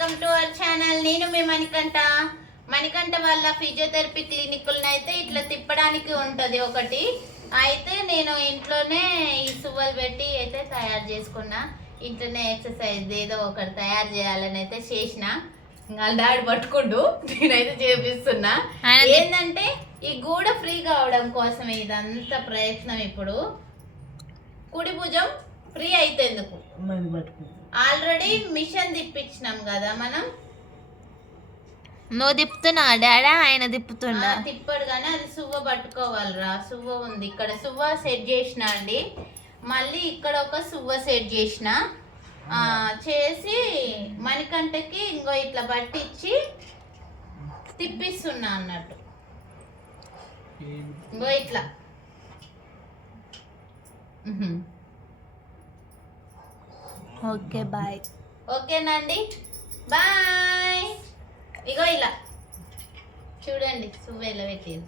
Welcome to our channel నేను మీ మణికంఠ. మణికంఠ వాళ్ళ physiotherapy క్లినిక్లను అయితే ఇట్లా తిప్పడానికి ఉంటది ఒకటి. అయితే నేను ఇంట్లోనే ఈ సువ్వలు పెట్టి అయితే తయారు చేసుకున్నా. ఇంట్లోనే ఎక్సర్సైజ్ ఏదో ఒకటి తయారు చేయాలని అయితే చేసిన. వాళ్ళ డాడీ పట్టుకుండు. నేనైతే చేపిస్తున్నా. ఏంటంటే ఈ గూడ ఫ్రీ కావడం కోసం ఇదంతా ప్రయత్నం ఇప్పుడు. కుడి భుజం ఫ్రీ అయితే ఎందుకు? ఆల్రెడీ మిషన్ తిప్పించినాం కదా మనం. నువ్వు తిప్పుతున్నా డాడా ఆయన ఆ, తిప్పుతుండా తిప్పడు కానీ అది సువ్వ పట్టుకోవాలిరా. సువ్వ ఉంది. ఇక్కడ సువ్వ సెట్ చేసిన అండి. మళ్ళీ ఇక్కడ ఒక సువ్వ సెట్ చేసిన. ఆ, చేసి మణికంటకి ఇంకో ఇట్లా పట్టించి తిప్పిస్తున్నా అన్నట్టు. ఇంకో ఇట్లా. Okay bye. ఓకేనండి. బాయ్. ఇగో ఇలా. చూడండి సువ్వ పెట్టింది.